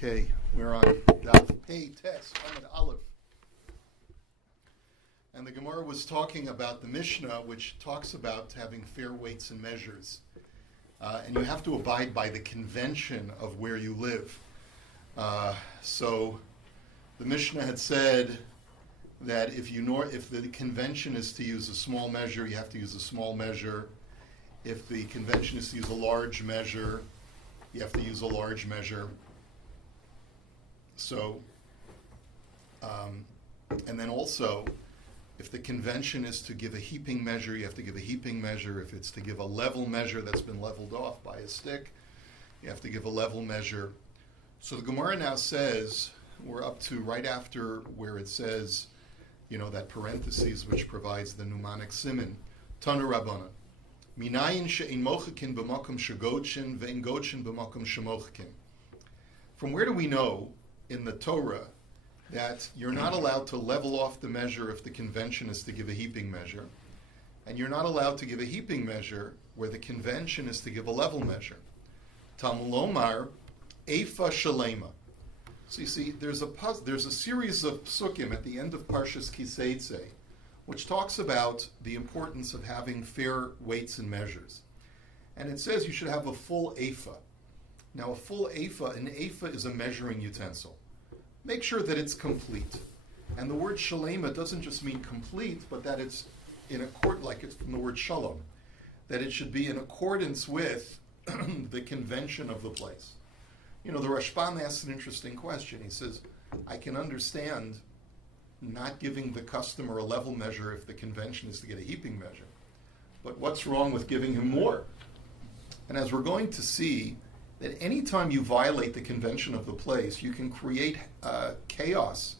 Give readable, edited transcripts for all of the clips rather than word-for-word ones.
Okay, we're on DAF Pei Tes Amud Aleph. And the Gemara was talking about the Mishnah, which talks about having fair weights and measures. And you have to abide by the convention of where you live. So the Mishnah had said that if the convention is to use a small measure, you have to use a small measure. If the convention is to use a large measure, you have to use a large measure. So, and then also, if the convention is to give a heaping measure, you have to give a heaping measure. If it's to give a level measure that's been leveled off by a stick, you have to give a level measure. So the Gemara now says, we're up to right after where it says, that parentheses which provides the mnemonic siman, Tanu Rabbana. Minayin she'in mochakin b'makom shegodshin ve'in godshin b'makom shemochakin. From where do we know in the Torah that you're not allowed to level off the measure if the convention is to give a heaping measure, and you're not allowed to give a heaping measure where the convention is to give a level measure? Talmud Lomar, Eifa Shalema. So you see, there's a series of psukim at the end of Parshas Kiseitze, which talks about the importance of having fair weights and measures. And it says you should have a full Eifa. Now, an Eifa is a measuring utensil. Make sure that it's complete. And the word shalema doesn't just mean complete, but that it's in accord, like it's from the word shalom, that it should be in accordance with the convention of the place. The Rashbam asks an interesting question. He says, I can understand not giving the customer a level measure if the convention is to get a heaping measure. But what's wrong with giving him more? And as we're going to see, that any time you violate the convention of the place, you can create chaos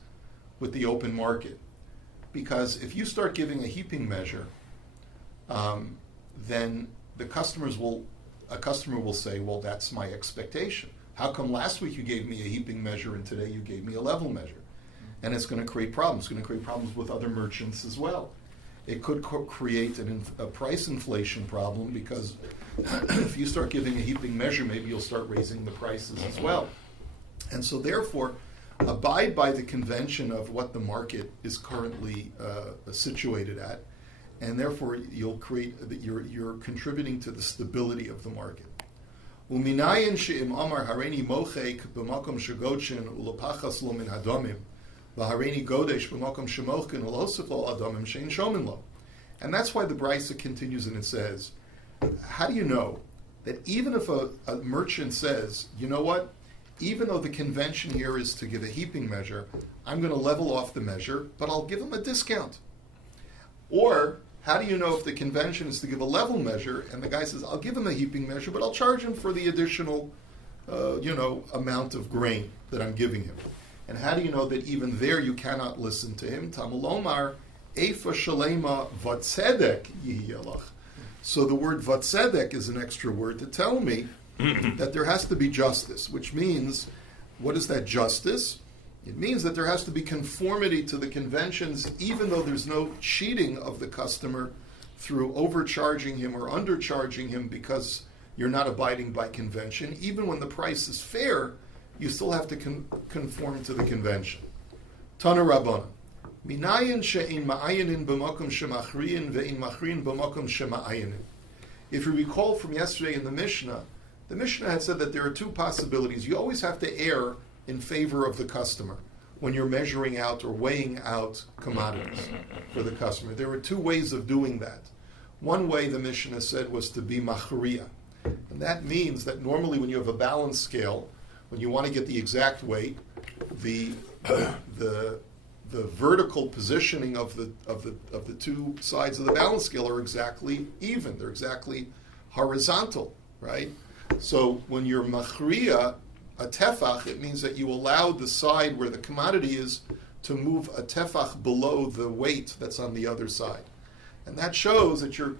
with the open market. Because if you start giving a heaping measure, then a customer will say, well, that's my expectation. How come last week you gave me a heaping measure and today you gave me a level measure? And it's going to create problems. It's going to create problems with other merchants as well. It could create a price inflation problem because if you start giving a heaping measure, maybe you'll start raising the prices as well. And so therefore, abide by the convention of what the market is currently situated at, and therefore you're contributing to the stability of the market. Uminayin she'im amar hareini mochek b'makom shegodshin ulapachas lo min hadomim v'hareini godesh b'makom shemochkin ulosif lo adomim she'in shomin lo. And that's why the Brisa continues and it says, how do you know that even if a merchant says, you know what, even though the convention here is to give a heaping measure, I'm going to level off the measure, but I'll give him a discount? Or how do you know if the convention is to give a level measure and the guy says, I'll give him a heaping measure, but I'll charge him for the additional amount of grain that I'm giving him? And how do you know that even there you cannot listen to him? Talmud Lomar, Eifa Shalema Vatzedek Yihiyalach. So the word Vatzedek is an extra word to tell me that there has to be justice, which means, what is that justice? It means that there has to be conformity to the conventions, even though there's no cheating of the customer through overcharging him or undercharging him because you're not abiding by convention. Even when the price is fair, you still have to conform to the convention. Tana Rabbana. Minayin she'in ma'ayinin b'makom shemachriyin ve'in machriyin b'makom shema'ayinin. If you recall from yesterday in the Mishnah had said that there are two possibilities. You always have to err in favor of the customer when you're measuring out or weighing out commodities for the customer. There are two ways of doing that. One way, the Mishnah said, was to be machriya. And that means that normally when you have a balance scale, when you want to get the exact weight, the vertical positioning of the two sides of the balance scale are exactly even. They're exactly horizontal, right? So when you're machriya, a tefach, it means that you allow the side where the commodity is to move a tefach below the weight that's on the other side. And that shows that you're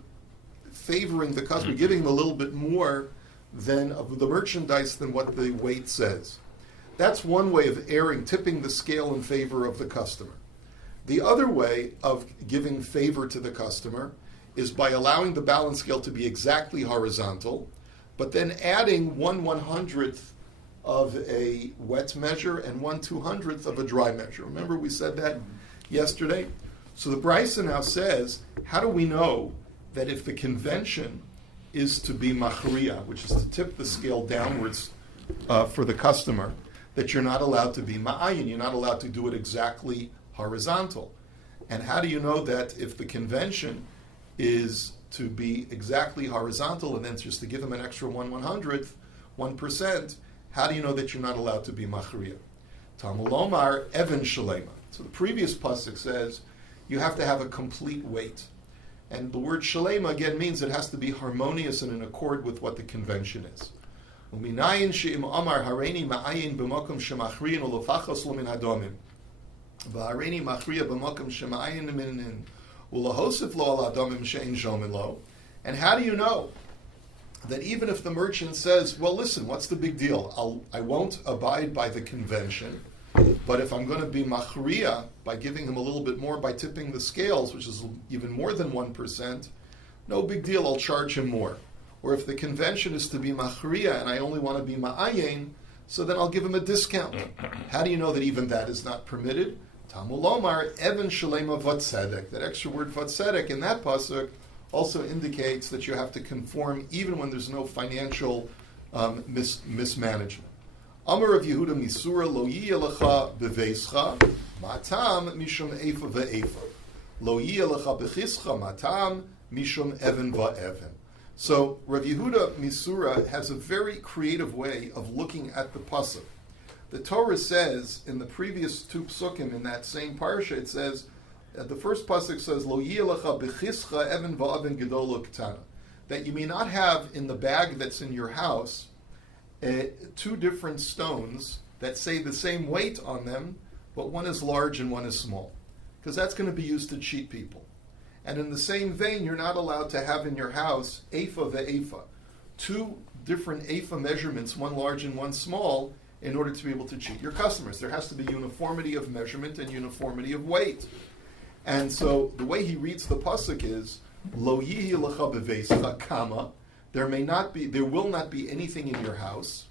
favoring the customer, giving him a little bit more than of the merchandise than what the weight says. That's one way of erring, tipping the scale in favor of the customer. The other way of giving favor to the customer is by allowing the balance scale to be exactly horizontal, but then adding 1/100th of a wet measure and 1/200th of a dry measure. Remember we said that yesterday? So the Brisa now says, how do we know that if the convention is to be machriya, which is to tip the scale downwards for the customer, that you're not allowed to be ma'ayin, you're not allowed to do it exactly horizontal. And how do you know that if the convention is to be exactly horizontal and then just to give them an extra 1/100th, 1%, how do you know that you're not allowed to be machriya? Talmud Lomar, Evan Shalema. So the previous pasuk says you have to have a complete weight. And the word Shalema again means it has to be harmonious and in accord with what the convention is. Uminayin she'im amar hareini ma'ayin b'mokum shemachriyin ulofachos lo min hadomim. V'hareini machriya b'mokum shema'ayin minin ulahosif lo al hadomim she'in shomin lo. And how do you know that even if the merchant says, well, listen, what's the big deal? I won't abide by the convention, but if I'm going to be machriya by giving him a little bit more, by tipping the scales, which is even more than 1%, no big deal, I'll charge him more. Or if the convention is to be machriya and I only want to be ma'ayin, so then I'll give him a discount. How do you know that even that is not permitted? Talmud Lomar, Evan Shalema Vatzedek. That extra word Vatzedek in that pasuk also indicates that you have to conform even when there's no financial mismanagement. Amar of Yehuda Misura lo yiyelecha beveischa matam mishum efa ve'efa lo yiyelecha bechischa matam mishum even va'even. So Rav Yehuda Misura has a very creative way of looking at the pasuk. The Torah says in the previous two psukim in that same parsha, it says the first pasuk says lo yiyelecha bechischa even va'even gedolo ketana, that you may not have in the bag that's in your house two different stones that say the same weight on them, but one is large and one is small, because that's going to be used to cheat people. And in the same vein, you're not allowed to have in your house efa ve'efa, two different efa measurements, one large and one small, in order to be able to cheat your customers. There has to be uniformity of measurement and uniformity of weight. And so the way he reads the pasuk is lo yihi lecha beveischa kama. There will not be anything in your house,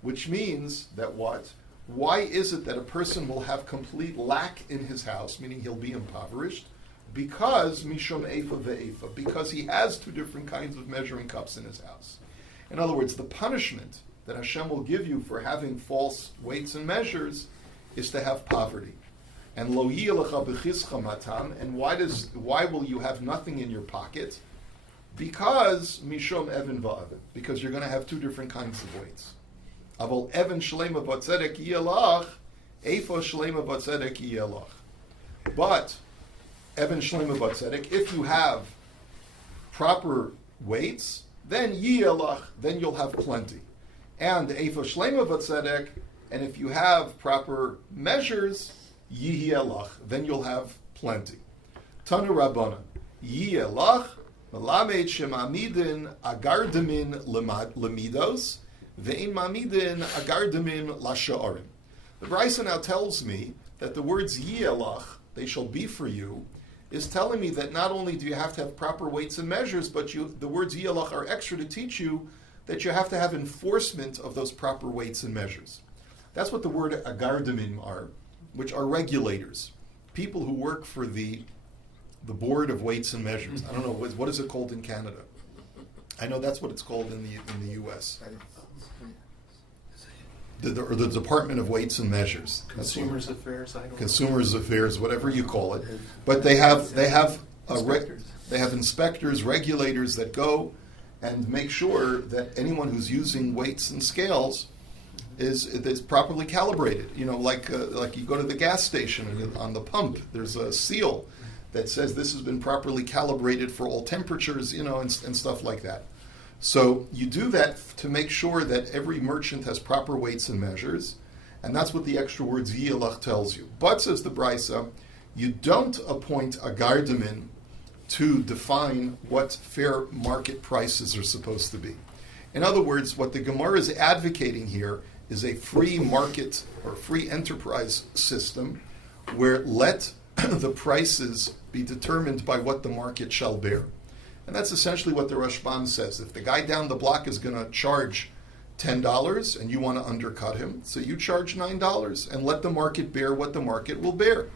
which means that what? Why is it that a person will have complete lack in his house, meaning he'll be impoverished? Because mishum efa ve'efa, because he has two different kinds of measuring cups in his house. In other words, the punishment that Hashem will give you for having false weights and measures is to have poverty. And lo yiyelecha bechischa matam, and why will you have nothing in your pocket? Because mishum even va'even, because you're going to have two different kinds of weights. Avol even shlema batzedek yelach, efa shlema batzedek yelach. But even shlema batzedek, if you have proper weights, then yelach, then you'll have plenty. And efa shlema batzedek, and if you have proper measures, yelach, then you'll have plenty. Tanu Rabbana, yelach. Melamed shemamidin agardamin lemidos, ve'in mamidin agardamin lasha'arim. The Brisa now tells me that the words yelach, they shall be for you, is telling me that not only do you have to have proper weights and measures, but the words yelach are extra to teach you that you have to have enforcement of those proper weights and measures. That's what the word agardamim are, which are regulators, people who work for the Board of Weights and Measures. I don't know, what is it called in Canada? I know that's what it's called in the U.S. The Department of Weights and Measures. Consumers Affairs. Consumers Affairs, whatever you call it. But they have inspectors, regulators that go and make sure that anyone who's using weights and scales is properly calibrated. You know, like you go to the gas station and on the pump, there's a seal that says this has been properly calibrated for all temperatures, you know, and stuff like that. So you do that to make sure that every merchant has proper weights and measures, and that's what the extra word yelach tells you. But, says the Brisa, you don't appoint a gardamin to define what fair market prices are supposed to be. In other words, what the Gemara is advocating here is a free market or free enterprise system where let the prices be determined by what the market shall bear. And that's essentially what the Rashbam says. If the guy down the block is going to charge $10 and you want to undercut him, so you charge $9 and let the market bear what the market will bear.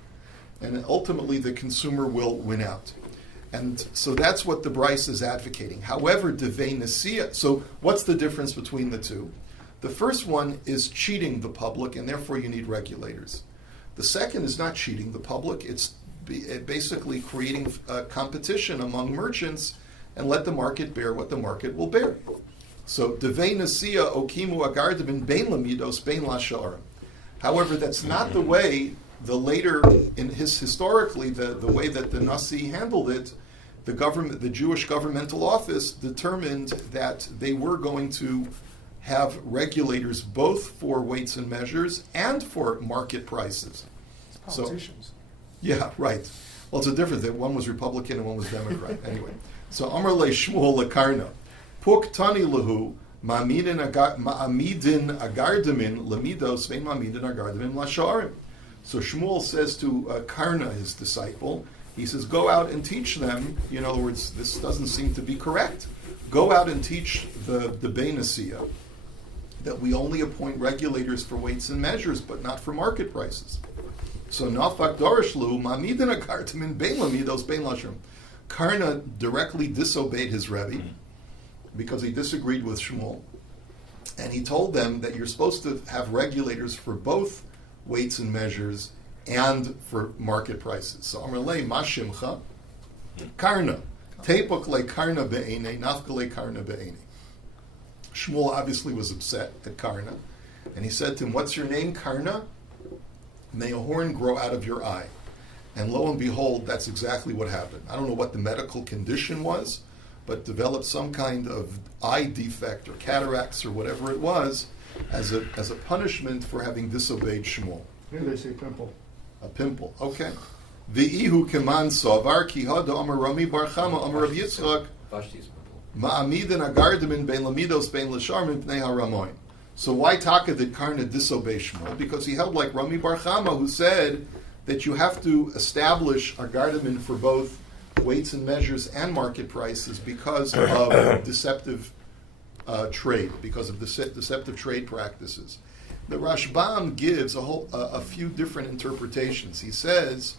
And ultimately the consumer will win out. And so that's what the Bryce is advocating. However, Devei Nesiya, so what's the difference between the two? The first one is cheating the public, and therefore you need regulators. The second is not cheating the public, it's basically creating a competition among merchants and let the market bear what the market will bear. So, Devei Nesiya Okimu Agardabin Bein Lamidos Bein Lashar. However, that's not the way historically, the way that the Nasi handled it. The Jewish governmental office determined that they were going to have regulators both for weights and measures and for market prices. It's politicians. So, yeah, right. Well, it's a difference. One was Republican and one was Democrat. Anyway, so Amar Le Shmuel Lekarna, Puk Tani Lahu, Ma'amidin Agardamin Lamidos Vein Ma'amidin Agardamin Lasharim. So Shmuel says to Karna, his disciple, he says, go out and teach them. In other words, this doesn't seem to be correct. Go out and teach the Devei Nesiya that we only appoint regulators for weights and measures, but not for market prices. So Nafak Dorishlu, Ma'amidin Agardamin Bein Lamidos Bein Lasharim. Karna directly disobeyed his Rebbe because he disagreed with Shmuel. And he told them that you're supposed to have regulators for both weights and measures and for market prices. So Amarle Mashimcha, Karna, Tepok le Karna be'ene, Nafka le Karna be'ene. Shmuel obviously was upset at Karna, and he said to him, what's your name, Karna? May a horn grow out of your eye. And lo and behold, that's exactly what happened. I don't know what the medical condition was, but developed some kind of eye defect or cataracts or whatever it was as a punishment for having disobeyed Shmuel. Here they say pimple. A pimple, okay. V'ihu keman savar ki hada amar Rami bar Chama amar Rav Yitzchak ma'amidin agardamin bein lamidos bein l'shar mipnei haramoin. So why Taka did Karna disobey Shmuel? Because he held like Rami bar Chama, who said that you have to establish a gardamin for both weights and measures and market prices because of deceptive trade, because of deceptive trade practices. The Rashbam gives a few different interpretations. He says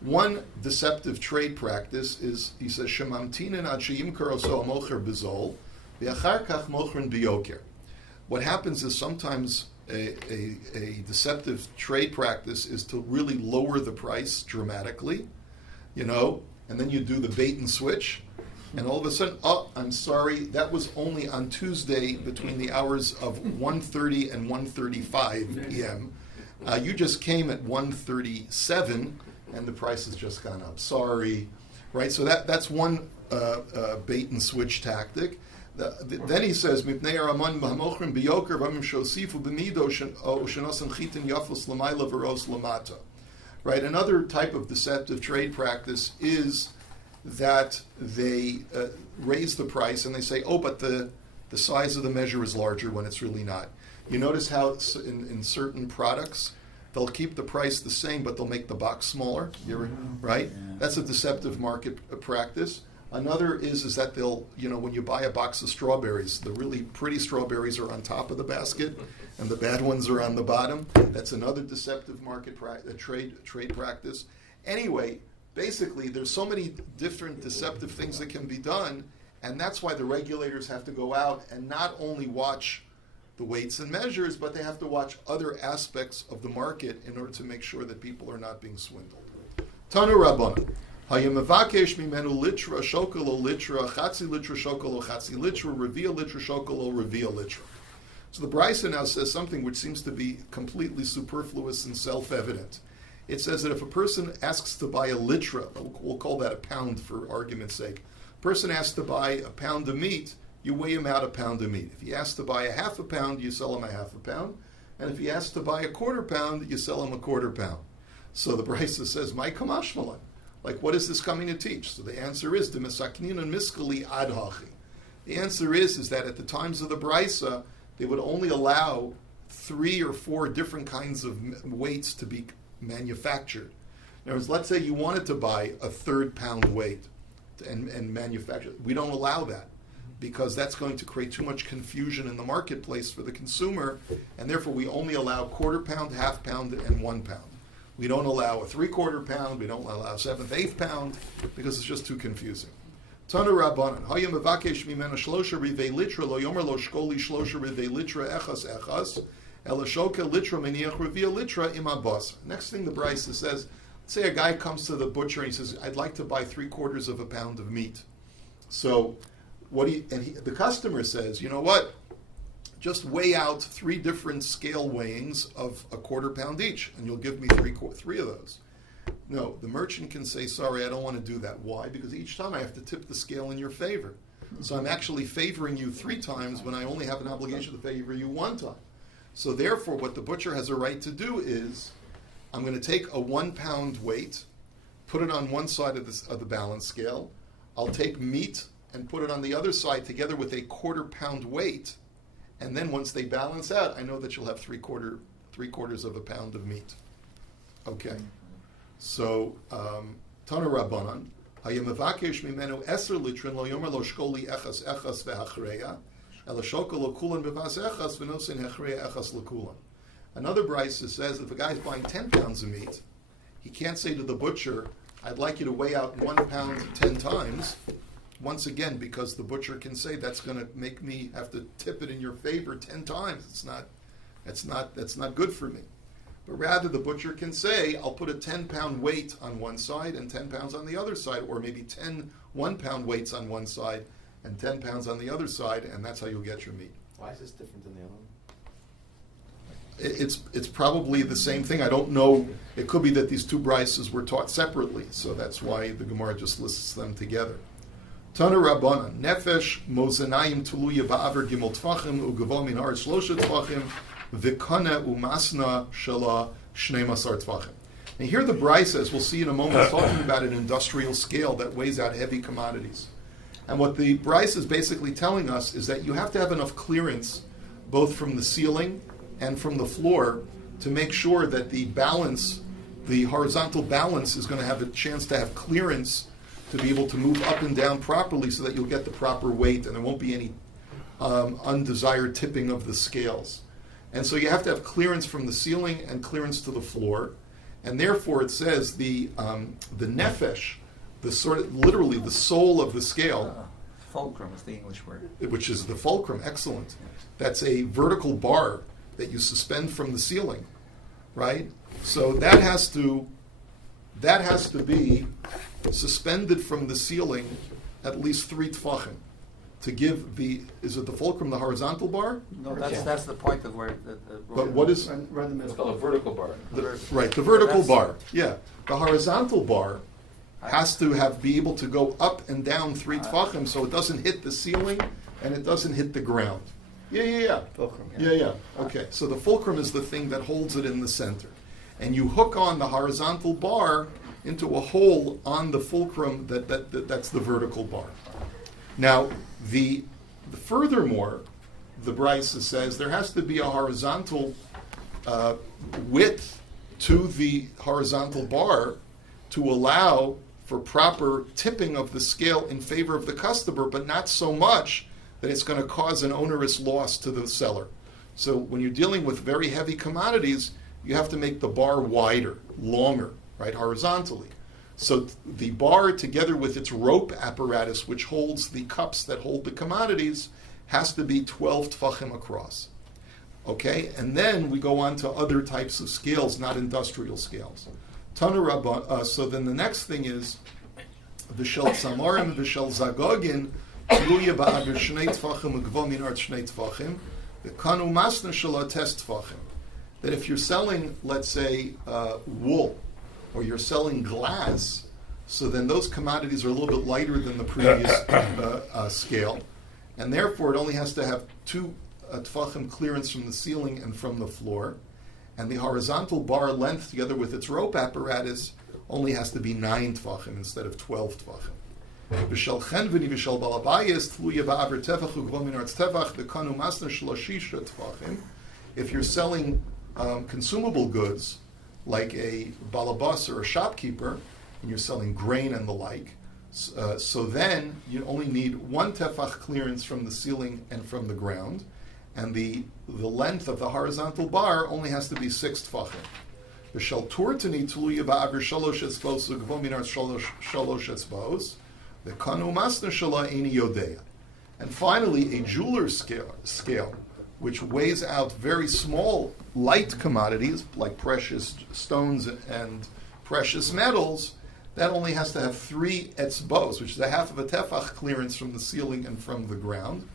one deceptive trade practice is, he says, Shemamtinin ad sheyimkar oso mocher bezol v'achar kach mochrin biyoker. What happens is sometimes a deceptive trade practice is to really lower the price dramatically, and then you do the bait and switch, and all of a sudden, I'm sorry, that was only on Tuesday between the hours of 1:30 and 1:35 p.m. You just came at 1:37, and the price has just gone up. Sorry, right? So that's one bait and switch tactic. Then he says, right? Another type of deceptive trade practice is that they raise the price and they say, but the size of the measure is larger when it's really not. You notice how in certain products, they'll keep the price the same, but they'll make the box smaller, right? Yeah. That's a deceptive market practice. Another is that they'll, when you buy a box of strawberries, the really pretty strawberries are on top of the basket and the bad ones are on the bottom. That's another deceptive market trade practice. Anyway, basically, there's so many different deceptive things that can be done, and that's why the regulators have to go out and not only watch the weights and measures, but they have to watch other aspects of the market in order to make sure that people are not being swindled. Tanu Rabbana. Hayamavakesh mimenu litra shokolo litra chatzi litra shokolo chatzi litra revia litra shokolo revia litra. So the Brisa now says something which seems to be completely superfluous and self-evident. It says that if a person asks to buy a litra, we'll call that a pound for argument's sake. A person asks to buy a pound of meat, you weigh him out a pound of meat. If he asks to buy a half a pound, you sell him a half a pound. And if he asks to buy a quarter pound, you sell him a quarter pound. So the Brisa says, "My kamashmalan." Like, what is this coming to teach? So the answer is, the answer is that at the times of the Brisa, they would only allow 3 or 4 different kinds of weights to be manufactured. In other words, let's say you wanted to buy a 1/3 pound weight and manufacture it. We don't allow that. because that's going to create too much confusion in the marketplace for the consumer, and therefore we only allow quarter pound, half pound, and 1 pound. We don't allow a 3/4 pound, we don't allow a 1/7, 1/8 pound, because it's just too confusing. Tanu Rabbanan, Hayam Mevakesh Mimena Shlosha Rivei Litra, Lo Yomer Lo Shkoli Shlosha Rivei Litra Echas Echas, Elashoka Litra Meniach Revia Litra Ima Bas. Next thing the Brisa says, let's say a guy comes to the butcher and he says, I'd like to buy 3/4 of a pound of meat. So, the customer says, you know what? Just weigh out 3 different scale weighings of a 1/4 pound each, and you'll give me 3 of those. No, the merchant can say, sorry, I don't want to do that. Why? Because each time I have to tip the scale in your favor. So I'm actually favoring you 3 times when I only have an obligation to favor you 1 time. So therefore, what the butcher has a right to do is, I'm going to take a 1 pound weight, put it on one side of the balance scale. I'll take meat and put it on the other side together with a 1/4 pound weight. And then once they balance out, I know that you'll have 3/4 of a pound of meat. Okay. So, Tana Rabbanan, Hayamavakesh Mimenu Eser Litrin Lo Yomer Lo Shkoli Echas Echas Ve'achreya, Elashoka Lo Kulan Bevas Echas Venosin Hechreya Echas Lo Kulan. Another brisa says if a guy's buying 10 pounds of meat, he can't say to the butcher, I'd like you to weigh out 1 pound 10 times. Once again, because the butcher can say that's going to make me have to tip it in your favor 10 times. That's not good for me. But rather, the butcher can say, I'll put a 10-pound weight on one side and 10 pounds on the other side, or maybe 10 1-pound weights on one side and 10 pounds on the other side, and that's how you'll get your meat. Why is this different than the other one? It's probably the same thing. I don't know. It could be that these 2 brises were taught separately, so that's why the Gemara just lists them together. Tana Rabbanan, Nefesh Mozenayim Tuluya Ba'aver Gimel Tfachim Ugavo Min Haaretz Shlosha Tfachim V'Kana Umasna Shala Shnei Masar Tfachim. And here the Brisa, as we'll see in a moment, is talking about an industrial scale that weighs out heavy commodities. And what the Brisa is basically telling us is that you have to have enough clearance, both from the ceiling and from the floor, to make sure that the balance, the horizontal balance, is going to have a chance to have clearance to be able to move up and down properly so that you'll get the proper weight and there won't be any undesired tipping of the scales. And so you have to have clearance from the ceiling and clearance to the floor. And therefore it says the nefesh, the sort of literally the soul of the scale. Fulcrum is the English word. Which is the fulcrum, excellent. That's a vertical bar that you suspend from the ceiling, right? So that has to be suspended from the ceiling at least 3 tfachim to give is it the fulcrum, the horizontal bar? No, that's the point of where But what is... Right in the It's middle. called a vertical bar. Right, the vertical bar, yeah. The horizontal bar has to be able to go up and down 3 tfachim so it doesn't hit the ceiling and it doesn't hit the ground. Yeah. Fulcrum. Yeah. Okay, so the fulcrum is the thing that holds it in the center. And you hook on the horizontal bar into a hole on the fulcrum that's the vertical bar. Now, furthermore, the Brisa says there has to be a horizontal width to the horizontal bar to allow for proper tipping of the scale in favor of the customer, but not so much that it's going to cause an onerous loss to the seller. So when you're dealing with very heavy commodities, you have to make the bar wider, longer, right, horizontally. So the bar, together with its rope apparatus, which holds the cups that hold the commodities, has to be 12 tfachim across. Okay, and then we go on to other types of scales, not industrial scales. Tana Rabba. So then the next thing is v'shel samarim v'shel zagogin tluya ba'aver shnei tfachim ugvo min art shnei tfachim v'kanu masna shelo tes tfachim. That if you're selling, let's say, wool, or you're selling glass, so then those commodities are a little bit lighter than the previous scale, and therefore it only has to have 2 tfachim clearance from the ceiling and from the floor, and the horizontal bar length together with its rope apparatus only has to be 9 tfachim instead of 12 tfachim. V'shel chenveni v'shel balabayis tluya ba'aver tefach ugvo min arts tefach v'kanu masna shloshisha tfachim. If you're selling consumable goods, like a balabas or a shopkeeper, and you're selling grain and the like, So then you only need one tefach clearance from the ceiling and from the ground, and the length of the horizontal bar only has to be 6 tefachim. B'shel turtani tuluya ba'aver shalosh etzbos ugvo minar shalosh etzbos the kanu masna shala eini yodeya. And finally, a jeweler's scale, which weighs out very small, light commodities like precious stones and precious metals, that only has to have 3 etzbos, which is a half of a tefach clearance from the ceiling and from the ground.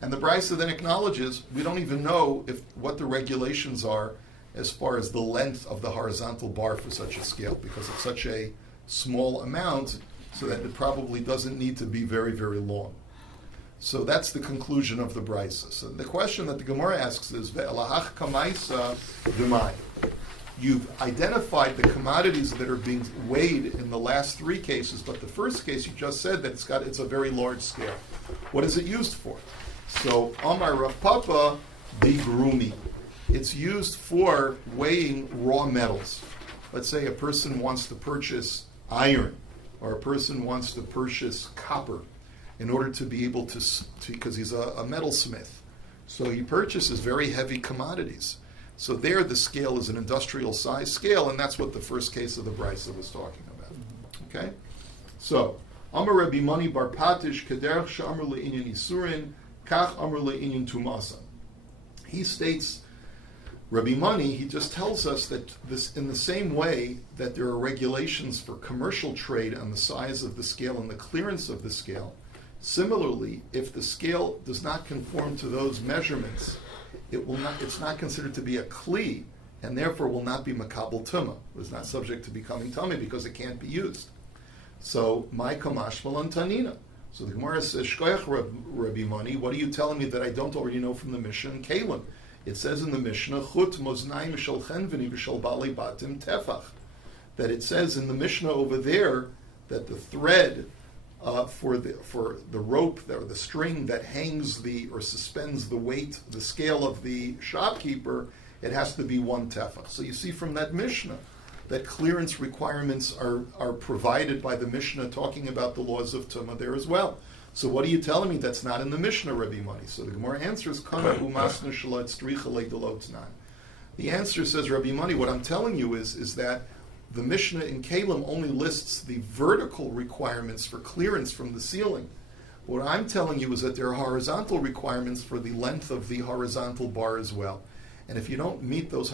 And the Brisa then acknowledges we don't even know what the regulations are as far as the length of the horizontal bar for such a scale, because it's such a small amount, so that it probably doesn't need to be very, very long. So that's the conclusion of the Brisa. So the question that the Gemara asks is, Ve'elahach kamaisa dumai. You've identified the commodities that are being weighed in the last 3 cases, but the first case you just said that it's a very large scale. What is it used for? So Amar Rav Papa Digrumi. It's used for weighing raw metals. Let's say a person wants to purchase iron, or a person wants to purchase copper in order to be able to because he's a metalsmith. So he purchases very heavy commodities. So there the scale is an industrial size scale, and that's what the first case of the Brisa was talking about. Okay? So, Amar Rabbi Mani bar Patish kederach she'amar le'inyan isurin kach amar le'inyan tumasa. He states, Rabbi Mani, he just tells us that this, in the same way that there are regulations for commercial trade on the size of the scale and the clearance of the scale, similarly, if the scale does not conform to those measurements, it's not considered to be a kli, and therefore will not be makabel tumah. It's not subject to becoming tummy because it can't be used. So, my kamash tanina. So the Gemara says, Shkoyach Rabbi Mani, what are you telling me that I don't already know from the Mishnah and Kalim? It says in the Mishnah, Chut moznaim shel chenveni v'shel bali batim tefach. That it says in the Mishnah over there that the thread for the rope or the string that hangs or suspends the weight, the scale of the shopkeeper, it has to be 1 tefach. So you see from that Mishnah that clearance requirements are provided by the Mishnah talking about the laws of Tumah there as well. So what are you telling me that's not in the Mishnah, Rabbi Mani? So the Gemara answers, the answer says, Rabbi Mani, what I'm telling you is that the Mishnah in Kalim only lists the vertical requirements for clearance from the ceiling. What I'm telling you is that there are horizontal requirements for the length of the horizontal bar as well. And if you don't meet those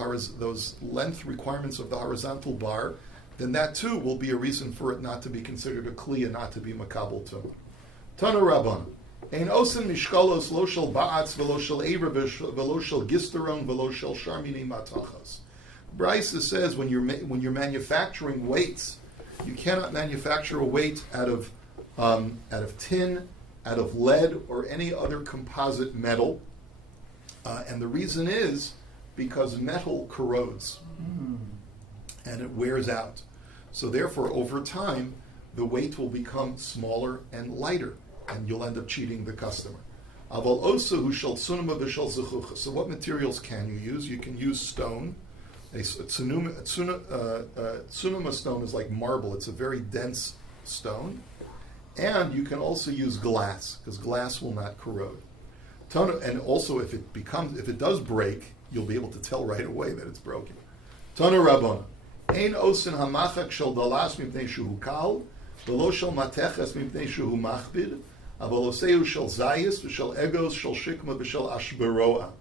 length requirements of the horizontal bar, then that too will be a reason for it not to be considered a kli and not to be makabel tumah. Tana Rabban, ein osin mishkalos lo shel ba'atz velo shel eira velo shel gisteron velo shel sharmini matachas. Brisa says when you're manufacturing weights, you cannot manufacture a weight out of tin, out of lead, or any other composite metal. And the reason is because metal corrodes and it wears out. So therefore, over time, the weight will become smaller and lighter, and you'll end up cheating the customer. So what materials can you use? You can use stone. A tsunuma stone is like marble. It's a very dense stone. And you can also use glass, because glass will not corrode. And also, if it does break, you'll be able to tell right away that it's broken. Tana Rabbana, ein osin hamachak shel dalas mipnei shehu kal, v'lo shel mateches mipnei shehu machbid, aval oseu shel zayis v'shel egos shel shikma v'shel ashberoa.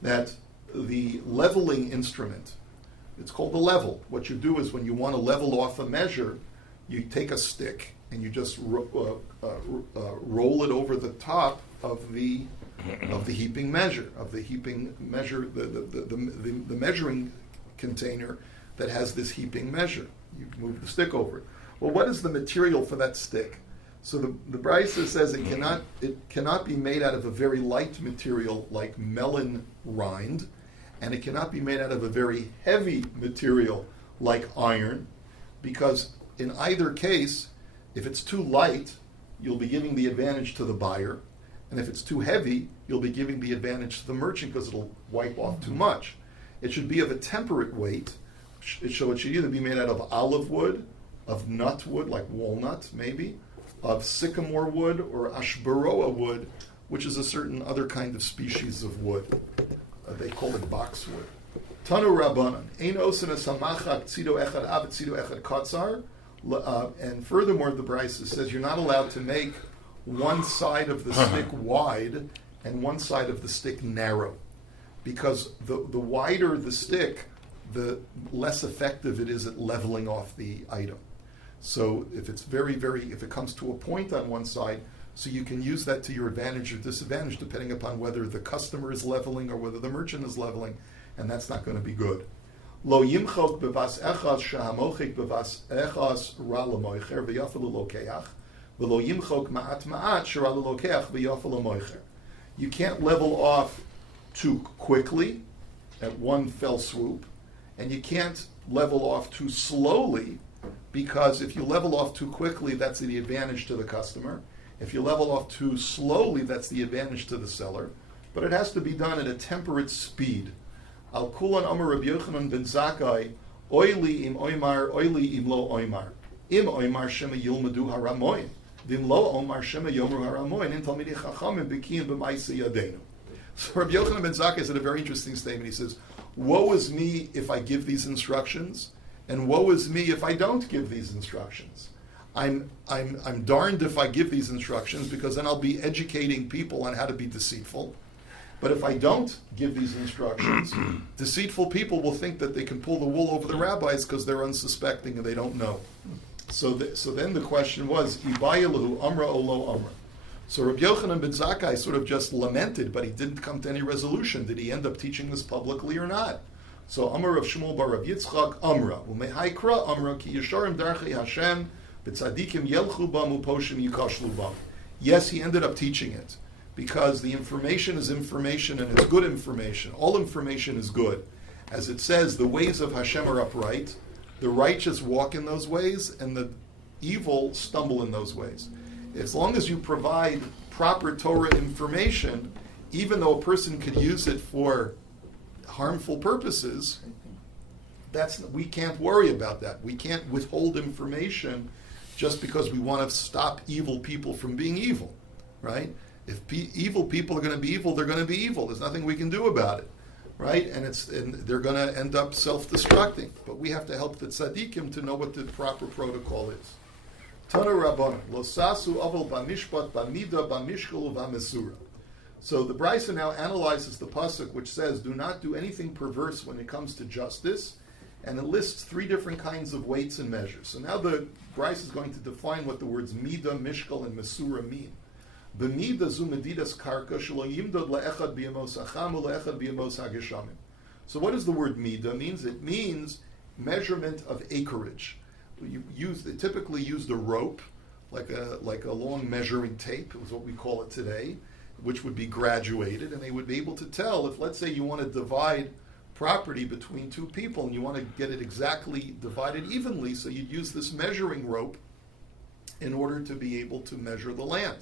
That the leveling instrument, it's called a level. What you do is when you want to level off a measure, you take a stick and you just roll it over the top of the heaping measure, the measuring container that has this heaping measure. You move the stick over it. Well, what is the material for that stick? So the Brisa says it cannot be made out of a very light material like melon rind, and it cannot be made out of a very heavy material like iron, because in either case, if it's too light, you'll be giving the advantage to the buyer, and if it's too heavy, you'll be giving the advantage to the merchant because it'll wipe off too much. It should be of a temperate weight. It should either be made out of olive wood, of nut wood, like walnut maybe, of sycamore wood or ashbaroa wood, which is a certain other kind of species of wood. They call it boxwood. Tanu Rabbanan, ein osin asamachak tzido echad av tzido echad katzar. And furthermore, the Brisa says you're not allowed to make one side of the stick wide and one side of the stick narrow, because the wider the stick, the less effective it is at leveling off the item. So if it's if it comes to a point on one side, so you can use that to your advantage or disadvantage depending upon whether the customer is leveling or whether the merchant is leveling, and that's not going to be good. Lo yimchok bevas echas shahamochik bevas echas ra lemoicher v'yafel lokeach v'lo yimchok ma'at ma'at shara lelokeach v'yafel lemoicher. You can't level off too quickly at one fell swoop, and you can't level off too slowly, because if you level off too quickly, that's the advantage to the customer. If you level off too slowly, that's the advantage to the seller. But it has to be done at a temperate speed. Al kulan amar Rabbi Yochanan ben Zakkai, oili im oimar, oili im lo oimar. Im oimar shema yilmadu haramoin. Vim lo omar shema yomru haramoin. In talmidei chachamim b'kiyin b'maisei yadeinu. So Rabbi Yochanan ben Zakkai said a very interesting statement. He says, woe is me if I give these instructions, and woe is me if I don't give these instructions. I'm darned if I give these instructions, because then I'll be educating people on how to be deceitful. But if I don't give these instructions, deceitful people will think that they can pull the wool over the rabbis because they're unsuspecting and they don't know. So then the question was, Ibayalahu Amra Olo Amra. So Rabbi Yochanan ben Zakkai sort of just lamented, but he didn't come to any resolution. Did he end up teaching this publicly or not? So Amar of Shmuel bar Rav Yitzchak Amra Umehaikra Amra Ki Yesharim Darchei Hashem B'Tzadikim Yelchu Bam Uposhim Yikashlu Bam. Yes, he ended up teaching it, because the information is information, and it's good information. All information is good. As it says, the ways of Hashem are upright, the righteous walk in those ways, and the evil stumble in those ways. As long as you provide proper Torah information, even though a person could use it for harmful purposes, we can't worry about that. We can't withhold information just because we want to stop evil people from being evil, right? If evil people are going to be evil, they're going to be evil. There's nothing we can do about it, right? And they're going to end up self-destructing. But we have to help the tzaddikim to know what the proper protocol is. Tana Rabbanan, lo sasu aval b'mishpat b'mida b'mishkal u'b'mesura. So the Brisa now analyzes the pasuk, which says, "Do not do anything perverse when it comes to justice," and it lists three different kinds of weights and measures. So now the Brisa is going to define what the words mida, mishkal, and mesura mean. B'mida zu medidas karka shelo yimdod le'echad b'yamos acham u'le'echad b'yamos hageshamim. So what does the word mida means? It means measurement of acreage. They typically used a rope, like a long measuring tape, is what we call it today, which would be graduated, and they would be able to tell if, let's say, you want to divide property between two people and you want to get it exactly divided evenly, so you'd use this measuring rope in order to be able to measure the land.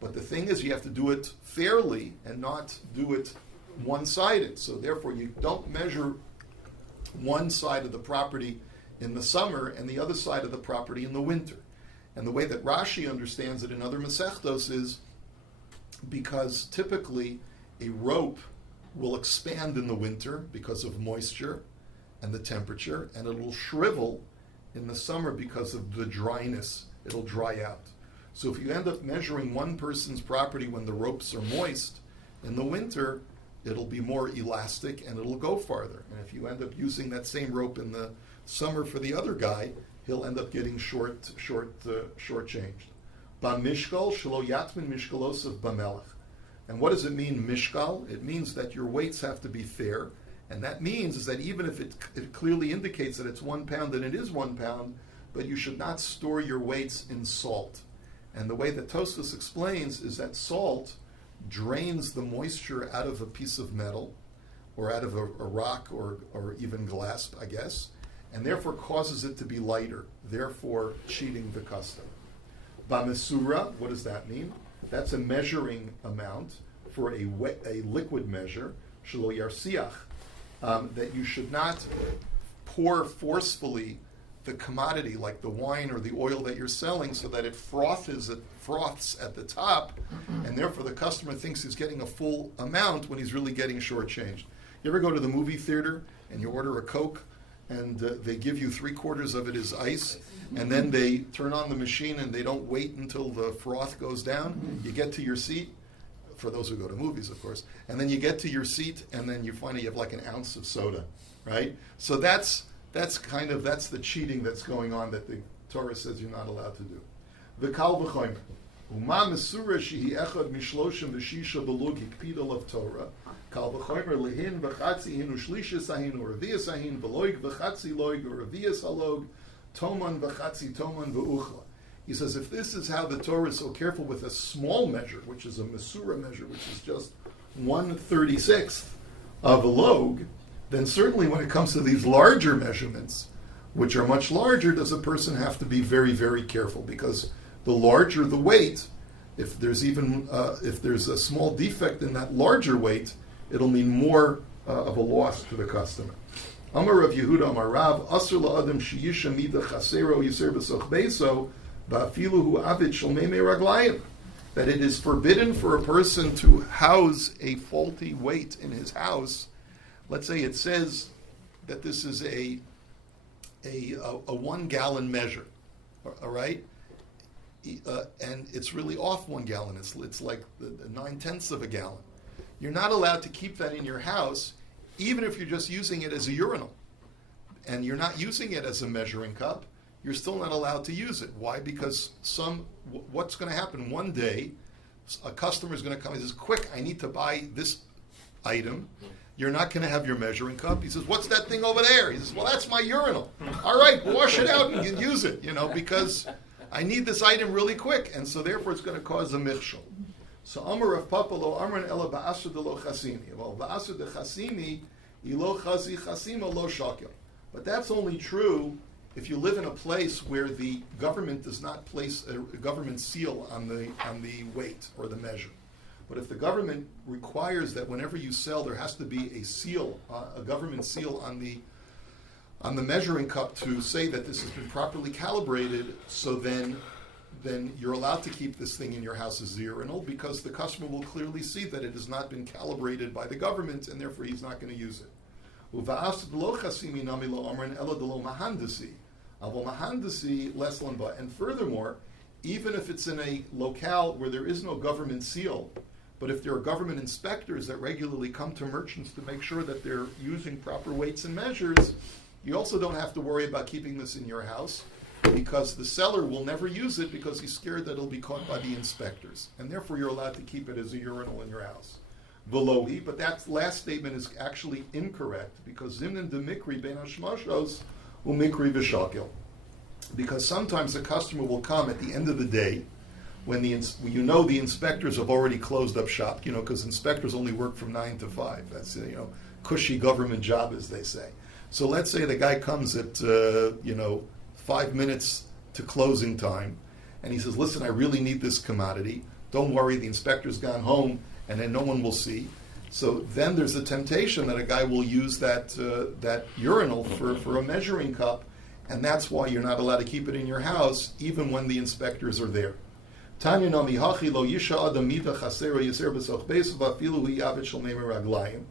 But the thing is, you have to do it fairly and not do it one-sided. So therefore, you don't measure one side of the property in the summer and the other side of the property in the winter. And the way that Rashi understands it in other Masechtos is because typically a rope will expand in the winter because of moisture and the temperature, and it will shrivel in the summer because of the dryness. It'll dry out. So if you end up measuring one person's property when the ropes are moist, in the winter, it'll be more elastic and it'll go farther. And if you end up using that same rope in the summer for the other guy, he'll end up getting shortchanged. Ba mishkal shelo yatmin mishkalosov bamelech. And what does it mean, mishkal? It means that your weights have to be fair, and that means is that even if it clearly indicates that it's 1 pound, then it is 1 pound, but you should not store your weights in salt. And the way that Tosfos explains is that salt drains the moisture out of a piece of metal, or out of a rock, or even glass, I guess, and therefore causes it to be lighter, therefore cheating the customer. Bamesura, what does that mean? That's a measuring amount for a liquid measure, shelo yarsiach, that you should not pour forcefully the commodity, like the wine or the oil that you're selling, so that it froths at the top, and therefore the customer thinks he's getting a full amount when he's really getting shortchanged. You ever go to the movie theater and you order a Coke, and they give you 3/4 of it is ice, and then they turn on the machine and they don't wait until the froth goes down? You get to your seat, for those who go to movies, of course, and then you get to your seat, and then you find you have like an ounce of soda, right? So that's the cheating that's going on that the Torah says you're not allowed to do. V'kal v'chomer. Uma mesura shehi echad mishloshim v'shisha belug hikpid of Torah. Kal v'chomer lehin v'chatzi hin u'shlishis ahin u'revias ahin v'loig v'chatzi loig u'revias halog toman v'chatzi toman v'uchla. He says if this is how the Torah is so careful with a small measure, which is a mesura measure, which is just 1/36 of a log, then certainly when it comes to these larger measurements, which are much larger, does a person have to be very, very careful, because the larger the weight, if there's a small defect in that larger weight, it'll mean more of a loss to the customer. Amar Rav Yehuda Amar Rav Asur la'adam sheyisha mida chasero yiser b'soch beiso va'afilu hu avid shalmei meraglayim, that it is forbidden for a person to house a faulty weight in his house. Let's say it says that this is a 1 gallon measure, all right? And it's really off 1 gallon. It's like the 9/10 of a gallon. You're not allowed to keep that in your house, even if you're just using it as a urinal. And you're not using it as a measuring cup. You're still not allowed to use it. Why? Because what's going to happen? One day, a customer is going to come and says, quick, I need to buy this item. You're not going to have your measuring cup. He says, what's that thing over there? He says, well, that's my urinal. All right, wash it out and use it, because I need this item really quick. And so therefore it's going to cause a michshol. So Amar of Papa lo Amran ela ba'asr de lo chasimi. Well, ba'asr de chasimi, ilo chazi chasima lo shakil. But that's only true if you live in a place where the government does not place a government seal on the weight or the measure. But if the government requires that whenever you sell, there has to be a seal, a government seal on the measuring cup to say that this has been properly calibrated, so then you're allowed to keep this thing in your house as a urinal, because the customer will clearly see that it has not been calibrated by the government, and therefore he's not going to use it. And furthermore, even if it's in a locale where there is no government seal, but if there are government inspectors that regularly come to merchants to make sure that they're using proper weights and measures, you also don't have to worry about keeping this in your house, because the seller will never use it because he's scared that it'll be caught by the inspectors. And therefore you're allowed to keep it as a urinal in your house. Velohi, but that last statement is actually incorrect, because zimnin de mikri ben hashmashos umikri v'shakil. Because sometimes the customer will come at the end of the day, when the inspectors have already closed up shop, because inspectors only work from 9 to 5. That's cushy government job, as they say. So let's say the guy comes at 5 minutes to closing time, and he says, "Listen, I really need this commodity. Don't worry, the inspector's gone home, and then no one will see." So then there's a temptation that a guy will use that urinal for a measuring cup, and that's why you're not allowed to keep it in your house, even when the inspectors are there. Tanya nami hachi lo yisha adam mida chasera yiser b'soch beis v'afilu hu yavet shel meimer raglayim.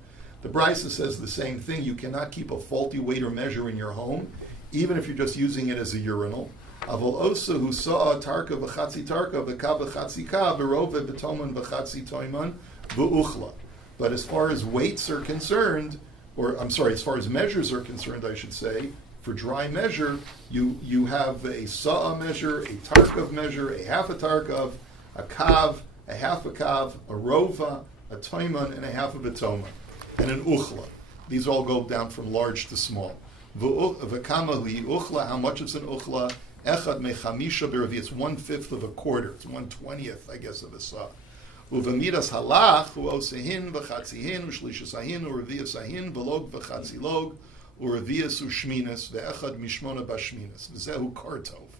The Brisa says the same thing. You cannot keep a faulty weight or measure in your home, even if you're just using it as a urinal. Avol osa hu sa'a tarka v'chatzi tarka v'kav v'chatzi kav v'rove v'toman v'chatzi toiman v'uchla. But as far as weights are concerned, as far as measures are concerned, I should say, for dry measure, you have a sa'a measure, a tarkav measure, a half a tarkav, a kav, a half a kav, a rova, a toiman, and a half of a toman, and an uchla. These all go down from large to small. V'kama li uchla, how much is an uchla? Echad mechamisha b'ravi, it's 1/5 of a quarter, it's 1/20th, I guess, of a sa'a. Uvamidas halach, uosehin, v'chatzihin, u'shlishasahin, u'reviasahin, v'log v'chatzi log, u'revias u'shminas, ve'echad mishmona b'shminas, v'zehu kartov.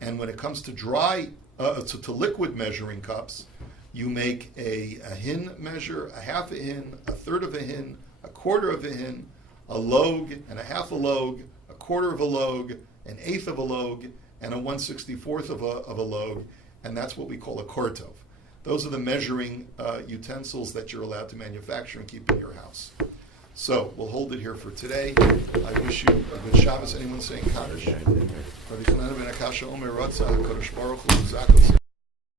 And when it comes to dry, to liquid measuring cups, you make a hin measure, a half a hin, a third of a hin, a quarter of a hin, a log and a half a log, a quarter of a log, an eighth of a log, and a 1/64th of a log, and that's what we call a kortov. Those are the measuring utensils that you're allowed to manufacture and keep in your house. So we'll hold it here for today. I wish you a good Shabbos. Anyone saying Kaddish?